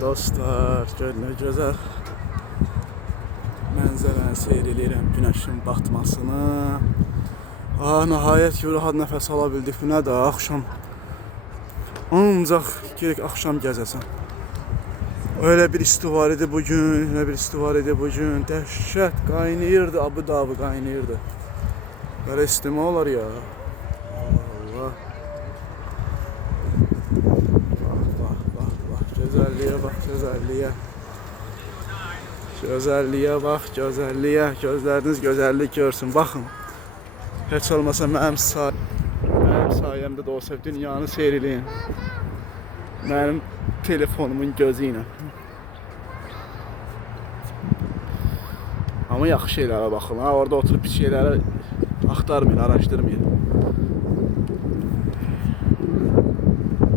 dostlar, ne gözəl mənzərəni seyr edirəm, günəşin batmasını. Nəhayət ki, rahat nəfəs ala bildik. Bu nədir? Axşam. Ancaq gerek axşam gəzəsən. Öyle bir isti var idi bugün, öyle bir isti var idi bugün. Dəhşət qaynayırdı, Abu Dhabi qaynayırdı. Böyle istime olar ya. Allah. Bak, gözəlliyə bax, gözəlliyə. Gözəlliyə bax, gözəlliyə. Gözləriniz gözəllik görsün, baxın. Heç olmasa mənim sayəmdə də olsa dünyanı seyr eləyin. Mənim telefonumun gözü ilə. Amma yaxşı şeylərə baxın, orada oturup bir şeyləri axtarmayın, araşdırmayın.